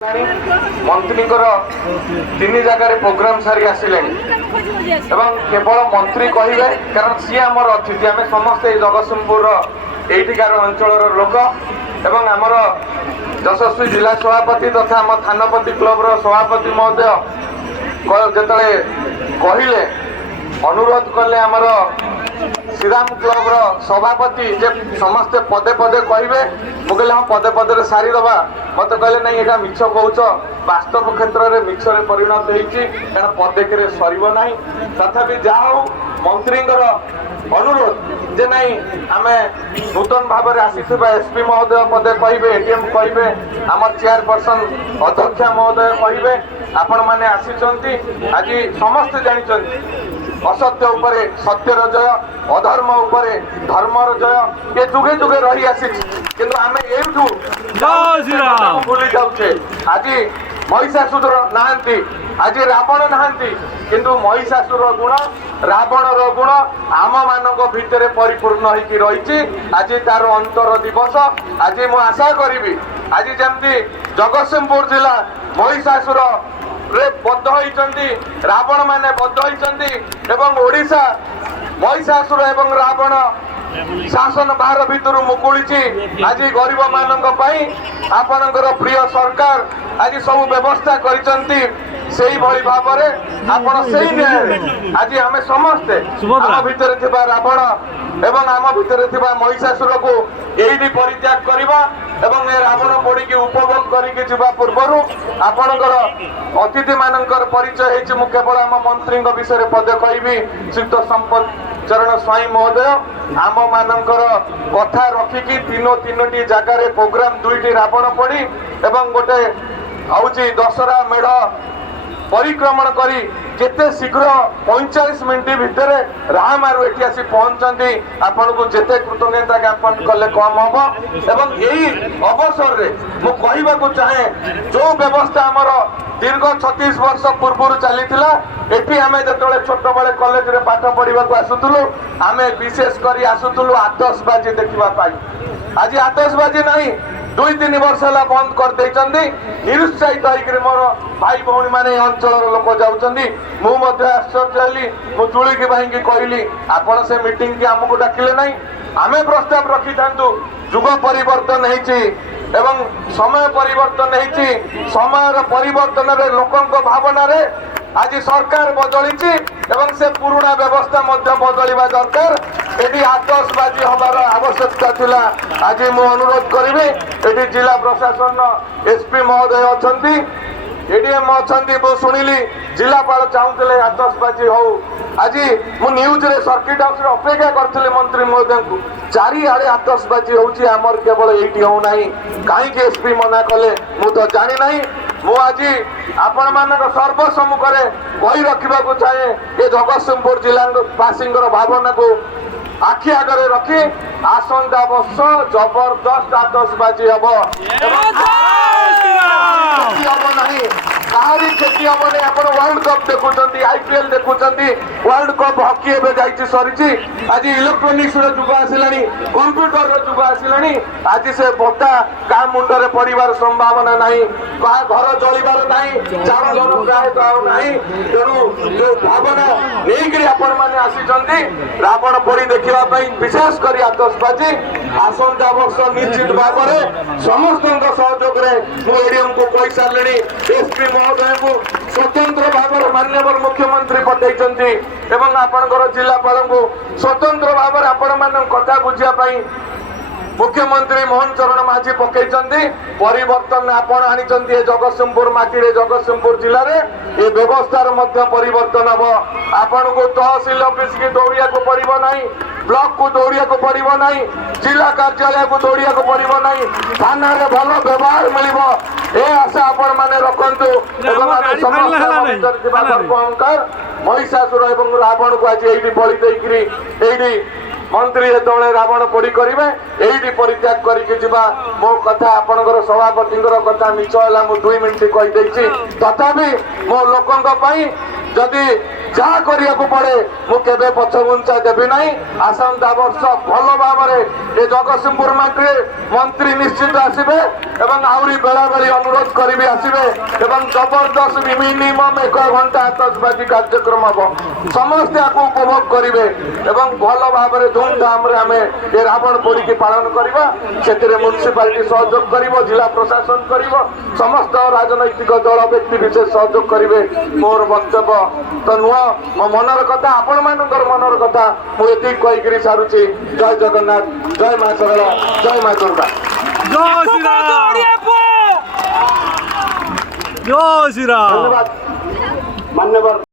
मंत्री तीन जगह प्रोग्राम सारी आसिले केवल मंत्री कहे कारण सी आम अतिथि आम समस्ते जगतसिंहपुर एठिकार अंचल लोक एवं आमर यशस्वी जिला सभापति तथा आम थानापति क्लब सभापति महोदय जिते कहले अनुरोध कले आमर श्रीराम क्लब सभापति जे समस्ते पदे पदे कहे मुझे हाँ पदे पदे सारीदबा मत कहले नहीं यहाँ मिछ कौच वास्तव क्षेत्र में मिछरे परिणत होती पदेक सर ना तथापि जहा मंत्री अनुरोध जे नहीं आम नूतन भाव में आसी एसपी महोदय पदे कहे एडीएम कहे आम चेयरपर्सन अध्यक्षा महोदय कहे आपण मैंने आसी आज समस्ते जानते असत्य उपरे सत्यर जय अधर्म उपरे धर्मर जय ये जुगे जुगे रही आसी किंतु आमे एठू भूली जाऊे आज महिषासुर नहांती आज रावण नहांती किंतु महिषासुर गुण रावणर गुण आम मानक भितर परिपूर्ण होगी रही आज तार अंतर दिवस आज मु आशा करी आज जमती जगतसिंहपुर जिला महिषासुर रे बद्ध होइचंती रावण माने बद्ध होइचंती एवं ओडिशा महिषासुर एवं रावण शासन बाहर भितर मुकुली आज गरीब मानक पई आपनकर प्रिय सरकार आज सब व्यवस्था करिसंती सेही भली भाव में आपण सेही न्याय आज आमे समस्ते आम भितर थिबा रावण एवं आम भितर थिबा महिषासुर को एही परित्याग करबा एवं ए रावण पोड़ी की उपभोग करके जीवा पूर्वर आपणकर अतिथि मानकर परिचय है मु केवल आम मंत्री विषय पदे कहबी श्रीयुक्त संपत चरण स्वाई महोदय आम मानकर कथा रखिकी तीनोटी जगार प्रोग्राम दुईटी रावण पोड़ी एवं गोटे आउची दशहरा मेढ़ परिक्रमण करी जिते शीघ्र 45 मिनिट भितर राहमारू एटी आसी पहुंचती आपन को जिते कृतज्ञता ज्ञापन कले कम हम एवं यही अवसर रे मु कहबा चाहे जो व्यवस्था आमर दीर्घ 36 वर्ष पूर्व चली एटी आमे जतले छोट बड़े कॉलेज रे पाठ पढ़ा आसुलु आमे विशेष करी आसुलु आतशबाजी देखा पाई आज आतशबाजी नहीं 2-3 वर्ष है बंद कर देइचंदी निरुत्साहित होकर मोर भाई भौणी माने अंचल लोक जाउचंदी मु मध्ये आश्चर्य हली मु जुळी भाई की कहली आपण से मीटिंग की हमको डाकिले नहीं आमे प्रस्ताव रखी थांतु जुग परिवर्तन हेची एवं समय परिवर्तन हेची समय परिवर्तन रे लोकंक भावना रे आज सरकार बदली एवं से पुराना व्यवस्था बदलवा दरकार ये आतशबाजी हबार आवश्यकता थिला आज मु अनुरोध करी ये जिला प्रशासन एसपी महोदय अच्छा एडीएम अच्छा मु शुणिली जिलापाल चाहूले आतशबाजी हो आज मु न्यूज रे सर्किट हाउस रे अपेक्षा करथिले मंत्री महोदय को चारिआडे आतशबाजी होउची हमर केवल एटी हो नाही काहे कि एसपी मना कले मु तो जानि नाही मु आज आपण मानक सर्वसम्मुख में कही रखा चाहे ये जगतसिंहपुर जिला वासी भावना को आखि आगे रखी आसंता वर्ष जबरदस्त आतशबाजी हम नहीं कहारी क्षति हम नहीं आप वर्ल्ड कप देखुं आईपीएल देखुं वर्ल्ड कप हॉकी एवं जाइए सरी आज इलेक्ट्रोनिक्स जुग आसला कंप्यूटर जुग आसला आज से बता क्या मुंडे पड़ार संभावना नहीं क्या घर जलिबार नहीं चार घर प्रायतः ना तेणु जो भावना नहीं आपण मैंने आसी रावण पोड़ी देखा विशेष कर आतशबाजी आसंता वर्ष निश्चित भाव में समस्त सहयोग एडीएम को कही सारे एसपी महोदय को स्वतंत्र भाव में माननीय मुख्यमंत्री पठाई एवं आपणकर जिलापाल को स्वतंत्र भाव में आपण मान कथा बुझापी मुख्यमंत्री मोहन चरण माझी पकई परिवर्तन आपण आनी जगतसिंहपुर माटी जगतसिंहपुर जिले में ये व्यवस्थार परिवर्तन हम आपण को तहसील ऑफिस की दौड़िया को पड़ो ना ब्लॉक को दौड़िया को पड़ो ना जिला कार्यालय को दौड़िया को पड़ो ना थाना रे भल व्यवहार मिल आशा आपण मैंने रखु अहंकार महिषासुर एवं रावण को आज ये बलि देकरी मंत्री जो रावण पोड़ी करेंगे यही परित्याग करके मो कथा आपणकर सभापति कथा मिछ है 2 मिनिट कहीदे तथापि मो लोकों जदि ଯାହା କରିବାକୁ ପଡ଼େ ମୁଁ କେବେ ପଛଘୁଞ୍ଚା ଦେବି ନାହିଁ। ଆସନ୍ତା ବର୍ଷ ଭଲ ଭାବରେ ଏ ଜଗତସିଂହପୁର ମାଟିରେ ମନ୍ତ୍ରୀ ନିଶ୍ଚିତ ଆସିବେ ଏବଂ ଆହୁରି ବେଳାବେଳି ଅନୁରୋଧ କରିବି ଆସିବେ ଏବଂ ଜବରଦସ୍ତ ମିନିମମ୍ 1 ଘଣ୍ଟା ଆତସବାଜି କାର୍ଯ୍ୟକ୍ରମ ହେବ। ସମସ୍ତେ ଆକୁ ଉପଭୋଗ କରିବେ ଏବଂ ଭଲ ଭାବରେ ଧୁମଧାମରେ ଆମେ ଏ ରାବଣ ପୋଡ଼ିକି ପାଳନ କରିବା। ସେଥିରେ ମ୍ୟୁନିସିପାଲିଟି ସହଯୋଗ କରିବ, ଜିଲ୍ଲା ପ୍ରଶାସନ କରିବ, ସମସ୍ତ ରାଜନୈତିକ ଦଳ ବ୍ୟକ୍ତି ବିଶେଷ ସହଯୋଗ କରିବେ। ମୋର ବକ୍ତବ୍ୟ ତ ନୁହଁ, ମୋ ମନର କଥା, ଆପଣମାନଙ୍କର ମନର କଥା ମୁଁ ଏତିକି କହିକିରି ସାରୁଛି। ଜୟ ଜଗନ୍ନାଥ, ଜୟ ମା ଶାରଳା, ଜୟ ମା ଦୁର୍ଗା। ଜୟ ଶ୍ରୀରାମ, ଜୟ ଶ୍ରୀରାମ। ଧନ୍ୟବାଦ ମାନ୍ୟବର।